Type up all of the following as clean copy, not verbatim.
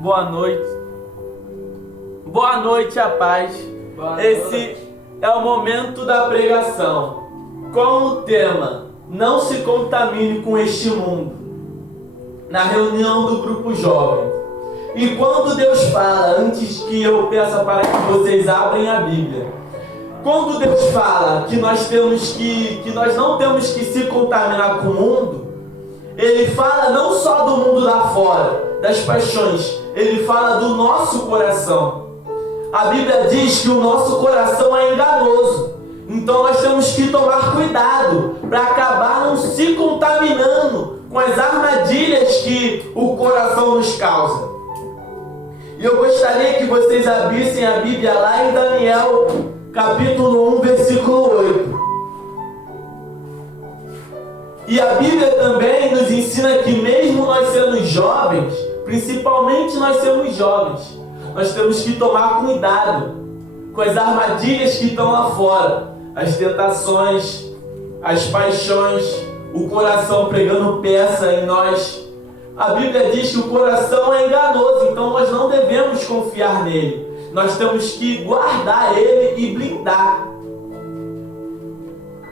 Boa noite. Boa noite, a paz. Esse é o momento da pregação. Com o tema: não se contamine com este mundo. Na reunião do grupo jovem. E quando Deus fala, antes que eu peça para que vocês abrem a Bíblia, quando Deus fala que nós não temos que se contaminar com o mundo, Ele fala não só do mundo lá fora, das paixões, Ele fala do nosso coração. A Bíblia diz que o nosso coração é enganoso. Então nós temos que tomar cuidado para acabar não se contaminando com as armadilhas que o coração nos causa. E eu gostaria que vocês abrissem a Bíblia lá em Daniel, capítulo 1, versículo 8. E a Bíblia também nos ensina que mesmo nós sendo jovens, principalmente nós sermos jovens, nós temos que tomar cuidado com as armadilhas que estão lá fora, as tentações, as paixões, o coração pregando peça em nós. A Bíblia diz que o coração é enganoso, então nós não devemos confiar nele. Nós temos que guardar ele e blindar.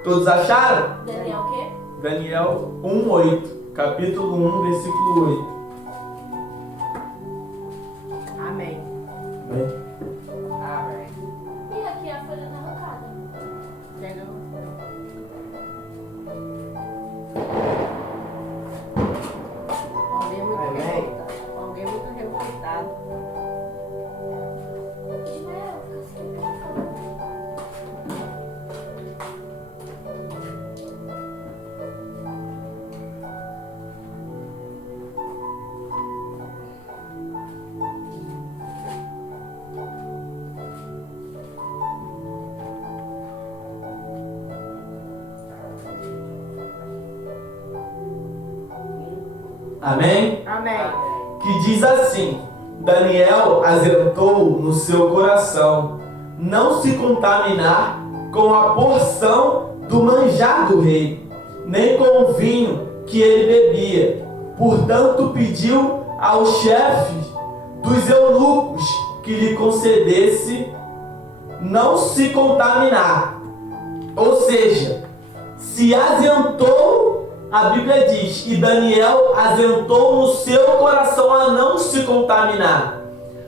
Todos acharam? Daniel o quê? Daniel 1:8, capítulo 1, versículo 8. Amém. Amém. Amém. E aqui a folha tá arrancada. Entendeu? Alguém muito revoltado. Ismael, Amém? Amém. Que diz assim: Daniel azentou no seu coração não se contaminar com a porção do manjar do rei, nem com o vinho que ele bebia. Portanto, pediu aos chefes dos eunucos que lhe concedesse não se contaminar. Ou seja, se azentou. A Bíblia diz que Daniel azentou no seu coração a não se contaminar.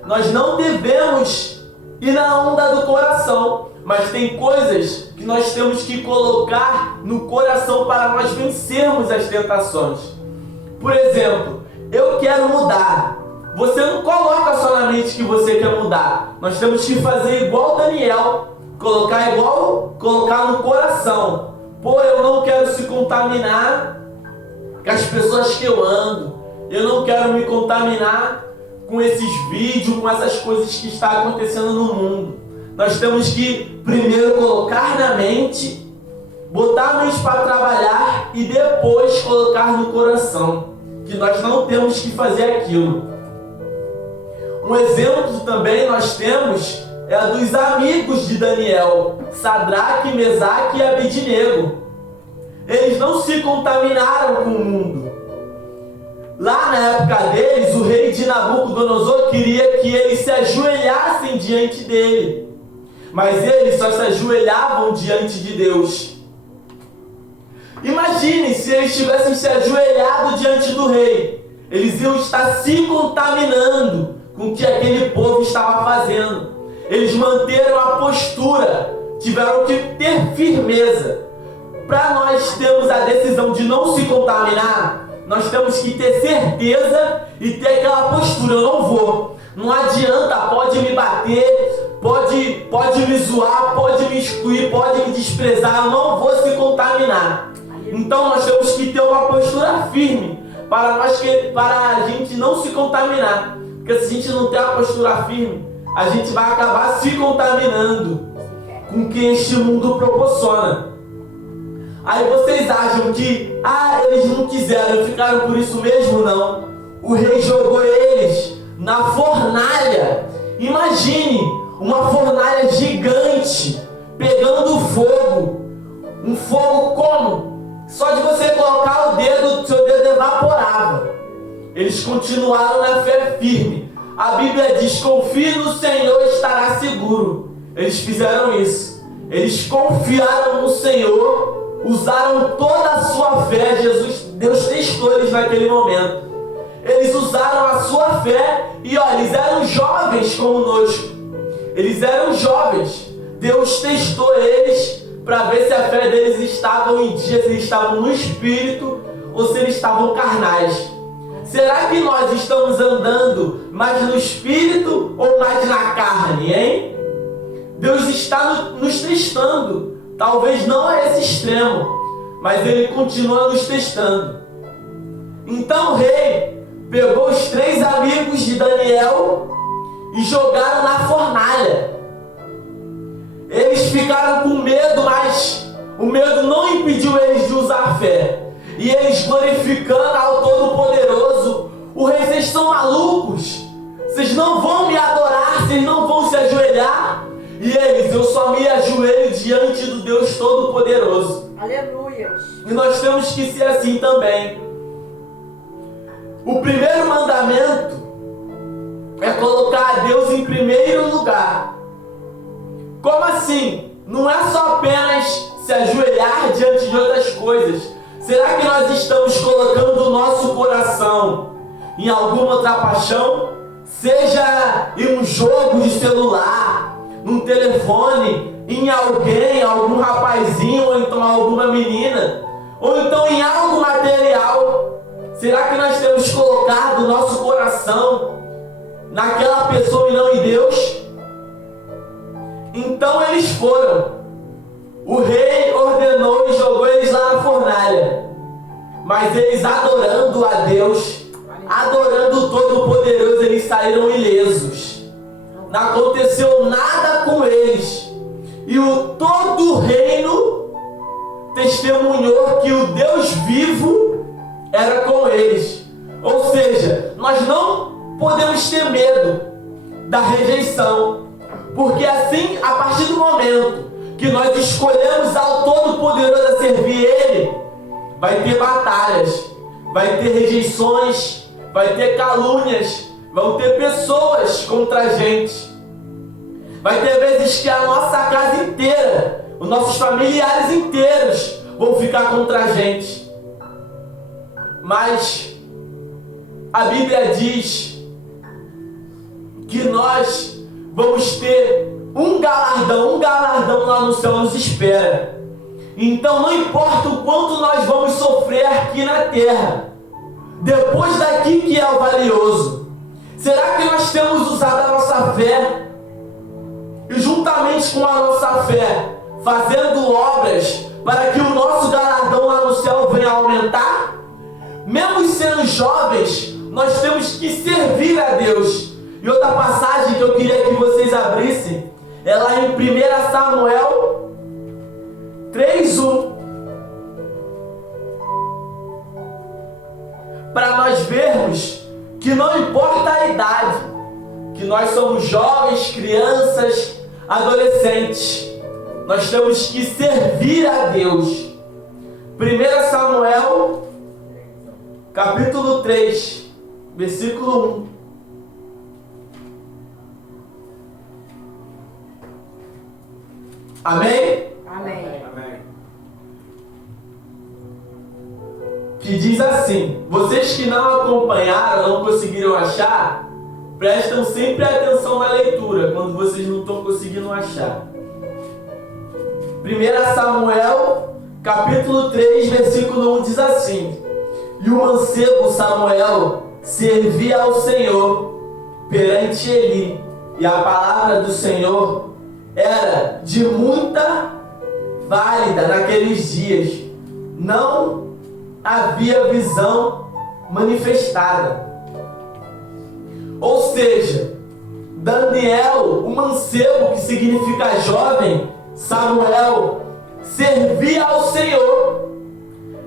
Nós não devemos ir na onda do coração, mas tem coisas que nós temos que colocar no coração para nós vencermos as tentações. Por exemplo, eu quero mudar. Você não coloca só na mente que você quer mudar. Nós temos que fazer igual Daniel, colocar no coração. Pô, eu não quero se contaminar com as pessoas que eu ando. Eu não quero me contaminar com esses vídeos, com essas coisas que estão acontecendo no mundo. Nós temos que primeiro colocar na mente, botar a mente para trabalhar e depois colocar no coração, que nós não temos que fazer aquilo. Um exemplo também nós temos é a dos amigos de Daniel, Sadraque, Mesaque e Abednego. Eles não se contaminaram com o mundo. Lá na época deles, o rei de Nabucodonosor queria que eles se ajoelhassem diante dele. Mas eles só se ajoelhavam diante de Deus. Imagine se eles tivessem se ajoelhado diante do rei. Eles iam estar se contaminando com o que aquele povo estava fazendo. Eles manteram a postura, tiveram que ter firmeza. Para nós termos a decisão de não se contaminar, nós temos que ter certeza e ter aquela postura: eu não vou. Não adianta, pode me bater, pode me zoar, pode me excluir, pode me desprezar, eu não vou se contaminar. Então nós temos que ter uma postura firme para a gente não se contaminar. Porque se a gente não ter a postura firme, a gente vai acabar se contaminando com o que este mundo proporciona. Aí vocês acham que, eles não quiseram, ficaram por isso mesmo? Não. O rei jogou eles na fornalha. Imagine uma fornalha gigante pegando fogo. Um fogo como? Só de você colocar o dedo, seu dedo evaporava. Eles continuaram na fé firme. A Bíblia diz: confie no Senhor e estará seguro. Eles fizeram isso. Eles confiaram no Senhor, usaram toda a sua fé. Deus testou eles naquele momento. Eles usaram a sua fé e olha, eles eram jovens conosco. Eles eram jovens. Deus testou eles para ver se a fé deles estava em dia, se eles estavam no espírito ou se eles estavam carnais. Será que nós estamos andando mais no espírito ou mais na carne, hein? Deus está nos testando. Talvez não a esse extremo, mas Ele continua nos testando. Então o rei pegou os 3 amigos de Daniel e jogaram na fornalha. Eles ficaram com medo, mas o medo não impediu eles de usar fé. E eles glorificando ao Todo-Poderoso: o rei, vocês são malucos? Vocês não vão me adorar? Vocês não vão se ajoelhar? E eles: eu só me ajoelho diante do Deus Todo-Poderoso. Aleluia. E nós temos que ser assim também. O primeiro mandamento é colocar a Deus em primeiro lugar. Como assim? Não é só apenas se ajoelhar diante de outras coisas. Será que nós estamos colocando o nosso coração em alguma outra paixão? Seja em um jogo de celular, num telefone, em alguém, algum rapazinho, ou então alguma menina, ou então em algo material. Será que nós temos colocado o nosso coração naquela pessoa e não em Deus? Então eles foram. O rei ordenou e jogou eles lá na fornalha. Mas eles, adorando a Deus, adorando o Todo-Poderoso, eles saíram ilesos. Não aconteceu nada com eles. E todo o reino testemunhou que o Deus vivo era com eles. Ou seja, nós não podemos ter medo da rejeição. Porque assim, a partir do momento que nós escolhemos ao Todo-Poderoso a servir Ele, vai ter batalhas, vai ter rejeições, vai ter calúnias, vão ter pessoas contra a gente. Vai ter vezes que a nossa casa inteira, os nossos familiares inteiros vão ficar contra a gente. Mas a Bíblia diz que nós vamos ter um galardão lá no céu nos espera. Então não importa o quanto nós vamos sofrer aqui na terra, depois daqui que é o valioso. Será que nós temos usado a nossa fé e juntamente com a nossa fé fazendo obras para que o nosso galardão lá no céu venha a aumentar? Mesmo sendo jovens, nós temos que servir a Deus. E outra passagem que eu queria que vocês abrissem é lá em 1 Samuel 3:1. Para nós vermos que não importa a idade, que nós somos jovens, crianças, adolescentes, nós temos que servir a Deus. 1 Samuel capítulo 3, versículo 1. Amém? Amém. Amém. Que diz assim: vocês que não acompanharam, não conseguiram achar, prestam sempre atenção na leitura, quando vocês não estão conseguindo achar. 1 Samuel, capítulo 3, versículo 1 diz assim: e o mancebo Samuel servia ao Senhor perante Eli, e a palavra do Senhor era de muita válida naqueles dias. Não havia visão manifestada. Ou seja, Daniel, o mancebo, que significa jovem, Samuel, servia ao Senhor.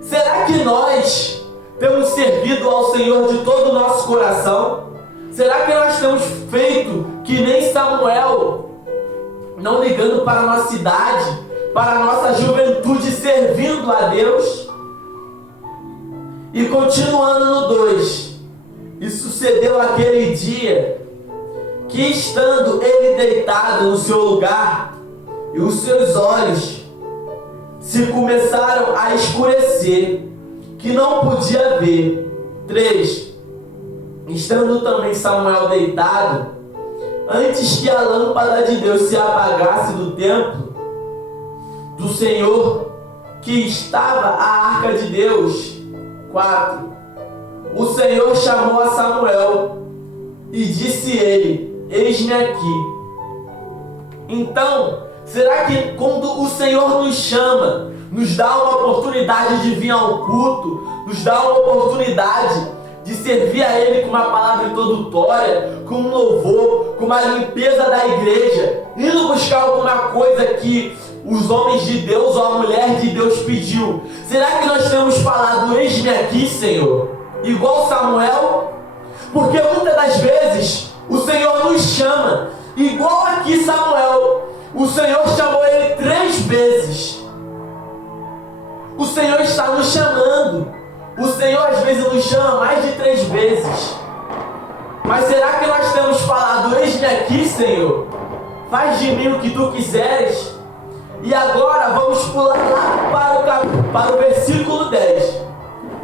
Será que nós temos servido ao Senhor de todo o nosso coração? Será que nós temos feito que nem Samuel, não ligando para a nossa idade, para a nossa juventude, servindo a Deus? E continuando no 2, e sucedeu aquele dia que estando ele deitado no seu lugar, e os seus olhos se começaram a escurecer, que não podia ver. 3. Estando também Samuel deitado, antes que a lâmpada de Deus se apagasse do templo do Senhor, que estava a arca de Deus. 4. O Senhor chamou a Samuel e disse ele: eis-me aqui. Então, será que quando o Senhor nos chama, nos dá uma oportunidade de vir ao culto, nos dá uma oportunidade de servir a Ele com uma palavra introdutória, com um louvor, com uma limpeza da igreja, indo buscar alguma coisa que os homens de Deus ou a mulher de Deus pediu? Será que nós temos falado: eis-me aqui, Senhor, igual Samuel? Porque muitas das vezes o Senhor nos chama, igual aqui Samuel. O Senhor chamou ele 3 vezes. O Senhor está nos chamando. O Senhor às vezes nos chama mais de 3 vezes. Mas será que nós temos falado: eis-me aqui, Senhor, faz de mim o que tu quiseres? E agora vamos pular lá para o versículo 10.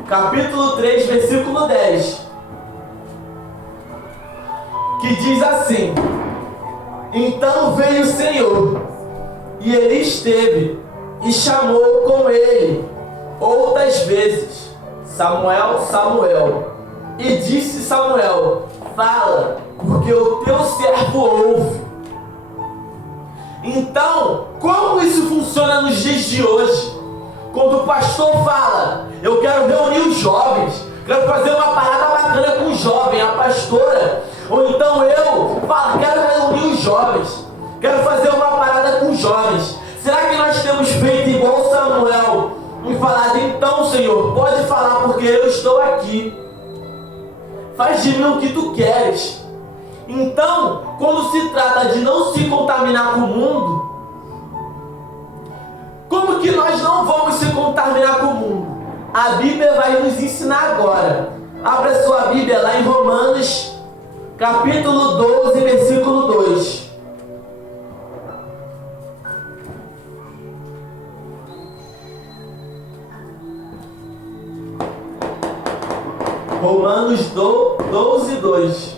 Capítulo 3, versículo 10. Que diz assim: então veio o Senhor, e ele esteve, e chamou com ele outras vezes: Samuel, Samuel. E disse Samuel: fala, porque o teu servo ouve. Então, como isso funciona nos dias de hoje? Quando o pastor fala: eu quero reunir os jovens, quero fazer uma parada bacana com o jovem, a pastora, ou então eu falo: quero reunir os jovens, quero fazer uma parada com os jovens. Será que nós temos feito igual Samuel e falado: então, Senhor, pode falar, porque eu estou aqui, faz de mim o que tu queres? Então, quando se trata de não se contaminar com o mundo, como que nós não vamos se contaminar com o mundo? A Bíblia vai nos ensinar agora. Abra sua Bíblia lá em Romanos, capítulo 12, versículo 2. Romanos 12, 2.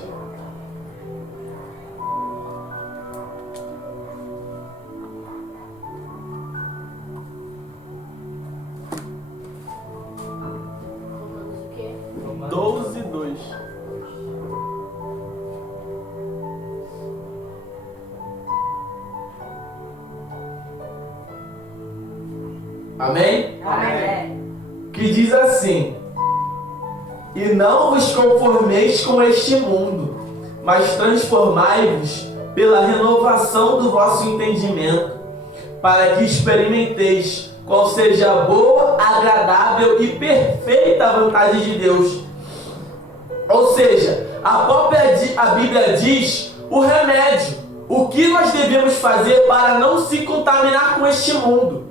Romanos o quê? 12, 2. Amém? Amém. Que diz assim: e não vos conformeis com este mundo, mas transformai-vos pela renovação do vosso entendimento, para que experimenteis qual seja a boa, agradável e perfeita vontade de Deus. Ou seja, a Bíblia diz o remédio, o que nós devemos fazer para não se contaminar com este mundo.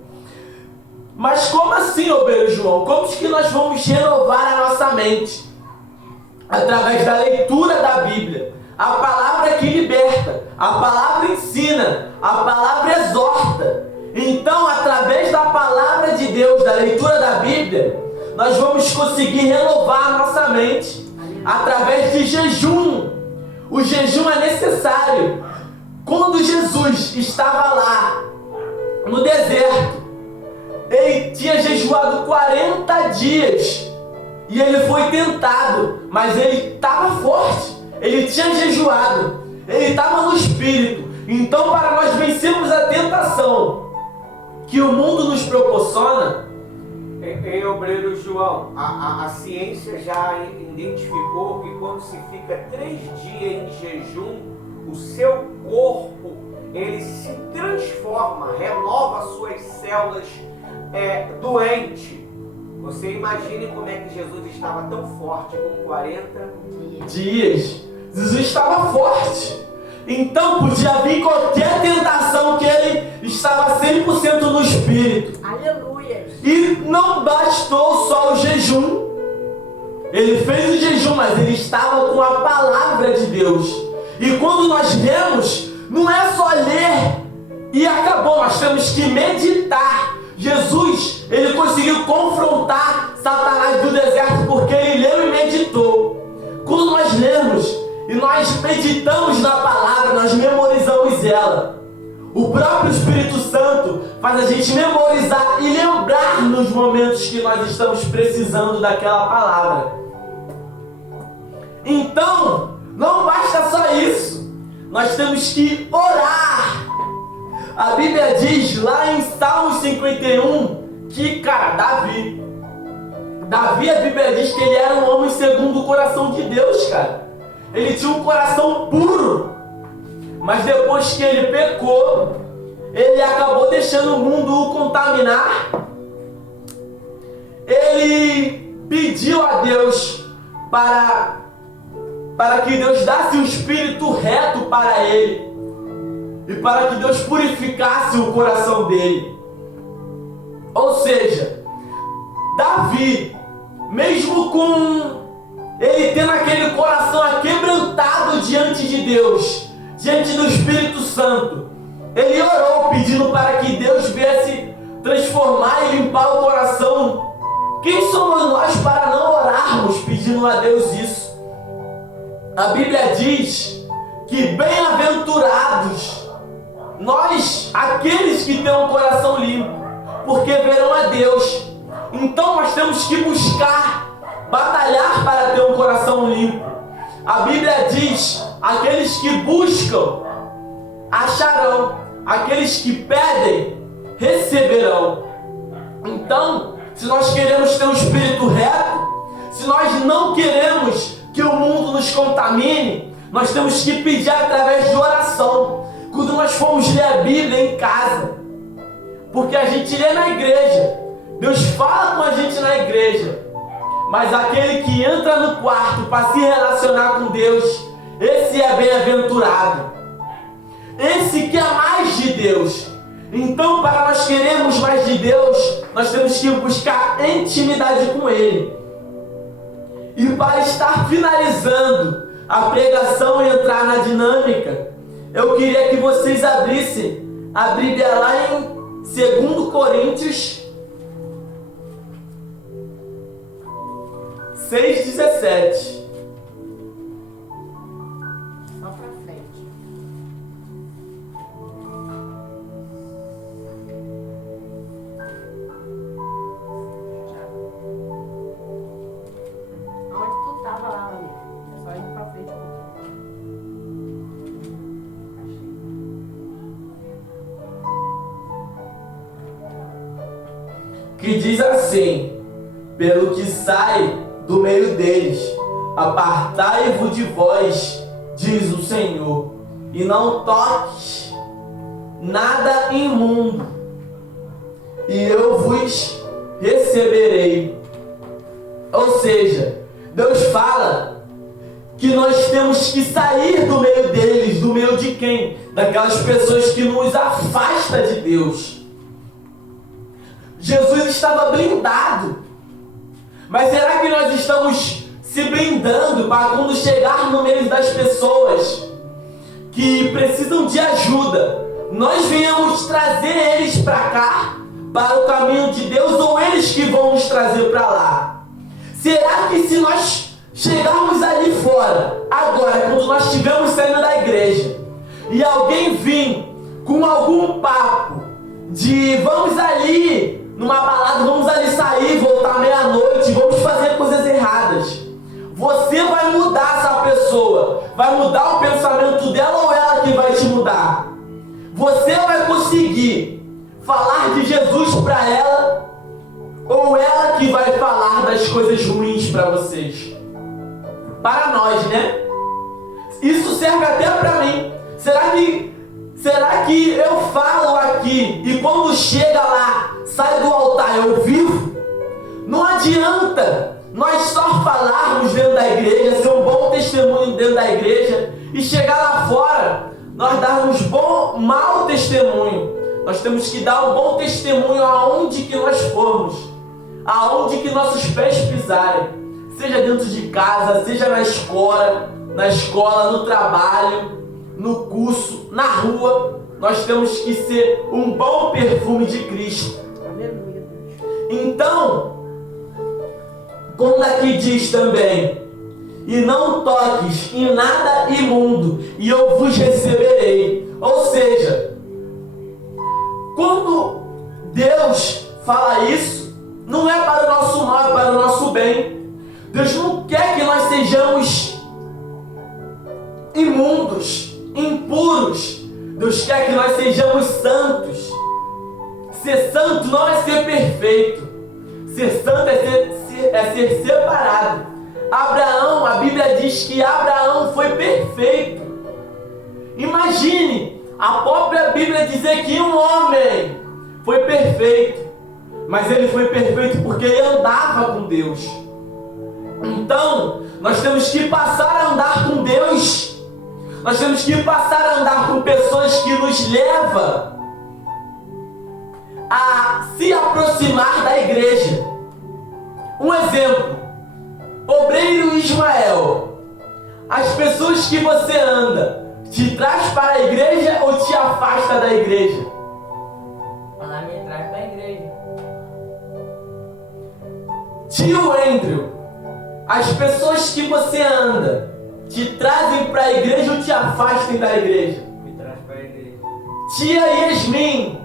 Mas como assim, obreiro João? Como que nós vamos renovar a nossa mente? Através da leitura da Bíblia. A palavra que liberta, a palavra ensina, a palavra exorta. Então, através da palavra de Deus, da leitura da Bíblia, nós vamos conseguir renovar a nossa mente. Através de jejum. O jejum é necessário. Quando Jesus estava lá, no deserto, ele tinha jejuado 40 dias e ele foi tentado, mas ele estava forte, ele tinha jejuado, ele estava no espírito. Então, para nós vencermos a tentação que o mundo nos proporciona, em obreiro João, a ciência já identificou que quando se fica 3 dias em jejum, o seu corpo ele se transforma, renova suas células doente. Você imagine como é que Jesus estava tão forte com 40 dias. Jesus estava forte. Então podia vir qualquer tentação, que ele estava 100% no espírito. Aleluia. E não bastou só o jejum. Ele fez o jejum, mas ele estava com a palavra de Deus. E quando nós lemos, não é só ler e acabou, nós temos que meditar. Jesus, ele conseguiu confrontar Satanás do deserto porque ele leu e meditou. Quando nós lemos e nós meditamos na palavra, nós memorizamos ela. O próprio Espírito Santo faz a gente memorizar e lembrar nos momentos que nós estamos precisando daquela palavra. Então, não basta só isso. Nós temos que orar. A Bíblia diz lá em Salmo 51 que, Davi, a Bíblia diz que ele era um homem segundo o coração de Deus, cara. Ele tinha um coração puro. Mas depois que ele pecou, ele acabou deixando o mundo o contaminar. Ele pediu a Deus para que Deus desse um espírito reto para ele e para que Deus purificasse o coração dele. Ou seja, Davi, mesmo com ele tendo aquele coração aquebrantado diante de Deus, diante do Espírito Santo, ele orou pedindo para que Deus viesse transformar e limpar o coração. Quem somos nós para não orarmos pedindo a Deus isso? A Bíblia diz que bem-aventurados nós, aqueles que têm um coração limpo, porque verão a Deus. Então nós temos que buscar, batalhar para ter um coração limpo. A Bíblia diz: aqueles que buscam, acharão, aqueles que pedem, receberão. Então, se nós queremos ter um espírito reto, se nós não queremos que o mundo nos contamine, nós temos que pedir através de oração. Quando nós formos ler a Bíblia em casa, porque a gente lê na igreja, Deus fala com a gente na igreja, mas aquele que entra no quarto para se relacionar com Deus, esse é bem-aventurado. Esse quer mais de Deus. Então, para nós queremos mais de Deus, nós temos que buscar intimidade com Ele. E para estar finalizando a pregação e entrar na dinâmica, eu queria que vocês abrissem a Bíblia lá em 2 Coríntios 6,17. Só pra frente. Já. Onde tu tava lá, amiga? É só ir pra frente um pouquinho. Que diz assim: pelo que sai do meio deles, apartai-vos de vós, diz o Senhor, e não toques nada imundo, e eu vos receberei. Ou seja, Deus fala que nós temos que sair do meio deles. Do meio de quem? Daquelas pessoas que nos afastam de Deus. Jesus estava blindado, mas será que nós estamos se blindando para quando chegar no meio das pessoas que precisam de ajuda, nós venhamos trazer eles para cá, para o caminho de Deus, ou eles que vão nos trazer para lá? Será que se nós chegarmos ali fora, agora, quando nós estivermos saindo da igreja, e alguém vir com algum papo de vamos ali numa balada, vamos ali sair, voltar meia-noite, vamos fazer coisas erradas, você vai mudar essa pessoa? Vai mudar o pensamento dela ou ela que vai te mudar? Você vai conseguir falar de Jesus para ela ou ela que vai falar das coisas ruins para vocês? Para nós, né? Isso serve até para mim. Será que eu falo aqui e quando chega lá, sai do altar, eu vivo? Não adianta nós só falarmos dentro da igreja, ser um bom testemunho dentro da igreja e chegar lá fora, nós darmos mau testemunho. Nós temos que dar um bom testemunho aonde que nós formos, aonde que nossos pés pisarem, seja dentro de casa, seja na escola, na escola, no trabalho, no curso, na rua. Nós temos que ser um bom perfume de Cristo. Aleluia. Então, quando aqui diz também: e não toques em nada imundo, e eu vos receberei. Ou seja, quando Deus fala isso, não é para o nosso mal, é para o nosso bem. Deus não quer que nós sejamos imundos, impuros. Deus quer que nós sejamos santos. Ser santo não é ser perfeito. Ser santo é ser separado. Abraão, a Bíblia diz que Abraão foi perfeito. Imagine a própria Bíblia dizer que um homem foi perfeito, mas ele foi perfeito porque ele andava com Deus. Então, nós temos que passar a andar com Deus. Nós temos que passar a andar com pessoas que nos levam a se aproximar da igreja. Um exemplo: obreiro Ismael. As pessoas que você anda te traz para a igreja ou te afasta da igreja? Ela me traz para a igreja. Tio Andrew, as pessoas que você anda te trazem para a igreja ou te afastam da igreja? Me traz para a igreja. Tia Yasmin,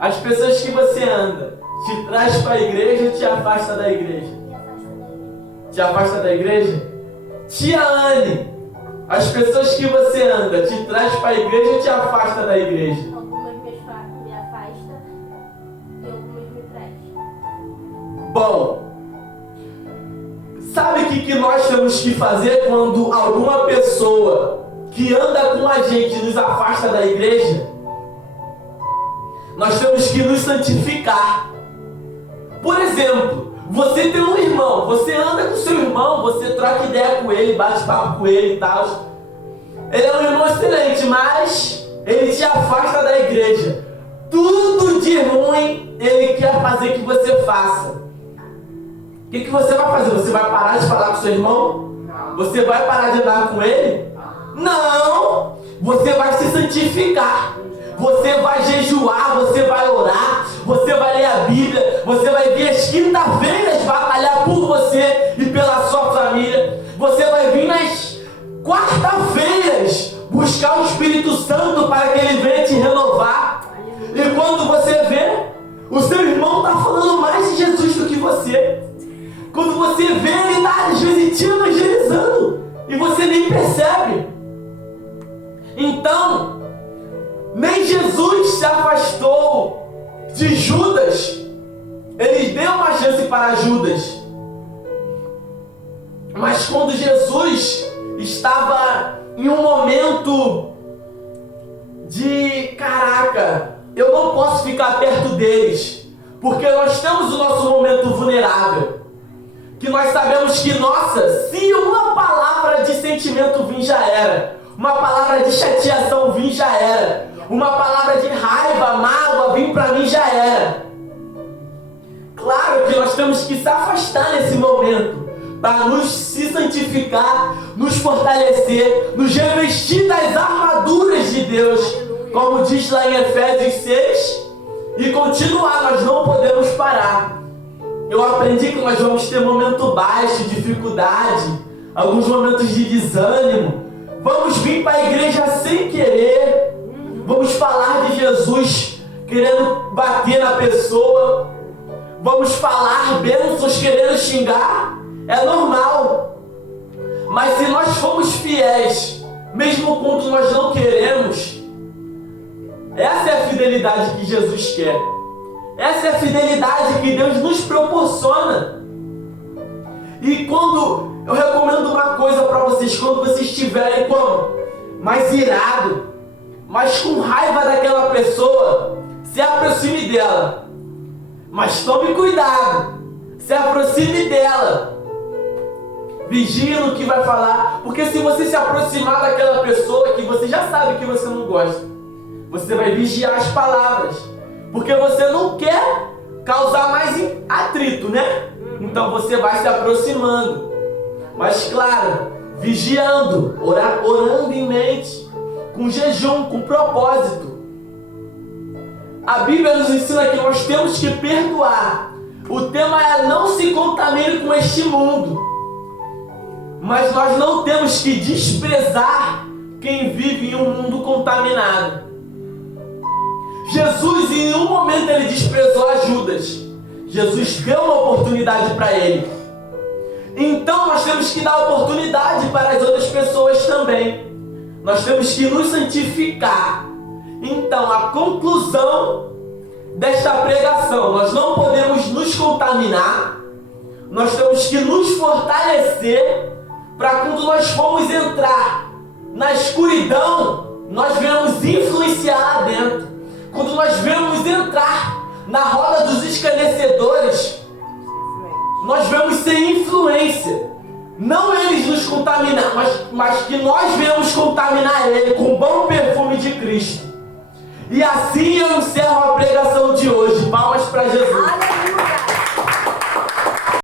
as pessoas que você anda te traz para a igreja ou te afasta da igreja? E afasta da igreja. Te afasta da igreja? Tia Anne, as pessoas que você anda te traz para a igreja ou te afasta da igreja? Algumas me afastam e algumas me trazem. Bom, sabe o que nós temos que fazer quando alguma pessoa que anda com a gente nos afasta da igreja? Nós temos que nos santificar. Por exemplo, você tem um irmão, você anda com seu irmão, você troca ideia com ele, bate papo com ele e tal. Ele é um irmão excelente, mas ele te afasta da igreja. Tudo de ruim ele quer fazer que você faça. O que você vai fazer? Você vai parar de falar com seu irmão? Você vai parar de andar com ele? Não! Você vai se santificar. Você vai jejuar, você vai orar, você vai ler a Bíblia, você vai vir às quinta-feiras batalhar por você e pela sua família. Você vai vir nas quarta-feiras buscar o Espírito Santo para que ele venha te renovar. E quando você vê, o seu irmão está falando mais de Jesus do que você. Quando você vê, ele está às vezes te evangelizando e você nem percebe. Então, nem Jesus se afastou de Judas. Ele deu uma chance para Judas. Mas quando Jesus estava em um momento de caraca, eu não posso ficar perto deles, porque nós temos o nosso momento vulnerável, que nós sabemos que, nossa, se uma palavra de sentimento vir, já era. Uma palavra de chateação vir, já era. Uma palavra de raiva, mágoa vir para mim, já era. Claro que nós temos que se afastar nesse momento para nos se santificar, nos fortalecer, nos revestir das armaduras de Deus, como diz lá em Efésios 6, e continuar. Nós não podemos parar. Eu aprendi que nós vamos ter momento baixo, dificuldade, alguns momentos de desânimo. Vamos vir para a igreja sem querer. Vamos falar de Jesus querendo bater na pessoa. Vamos falar bênçãos querendo xingar. É normal. Mas se nós formos fiéis, mesmo quando nós não queremos, essa é a fidelidade que Jesus quer. Essa é a fidelidade que Deus nos proporciona. E quando eu recomendo uma coisa para vocês, quando vocês estiverem como? Mais irado, mas com raiva daquela pessoa, se aproxime dela. Mas tome cuidado, se aproxime dela. Vigie no que vai falar, porque se você se aproximar daquela pessoa que você já sabe que você não gosta, você vai vigiar as palavras, porque você não quer causar mais atrito, né? Então você vai se aproximando. Mas claro, vigiando, orando em mente, com jejum, com propósito. A Bíblia nos ensina que nós temos que perdoar. O tema é não se contamine com este mundo. Mas nós não temos que desprezar quem vive em um mundo contaminado. Jesus, em nenhum momento, ele desprezou Judas. Jesus deu uma oportunidade para ele. Então nós temos que dar oportunidade para as outras pessoas também. Nós temos que nos santificar. Então, a conclusão desta pregação: nós não podemos nos contaminar. Nós temos que nos fortalecer para quando nós formos entrar na escuridão, nós venhamos influenciar lá dentro. Quando nós venhamos entrar na roda dos escarnecedores, nós vamos ser influência. Não eles nos contaminar, mas que nós venhamos contaminar ele com o bom perfume de Cristo. E assim eu encerro a pregação de hoje.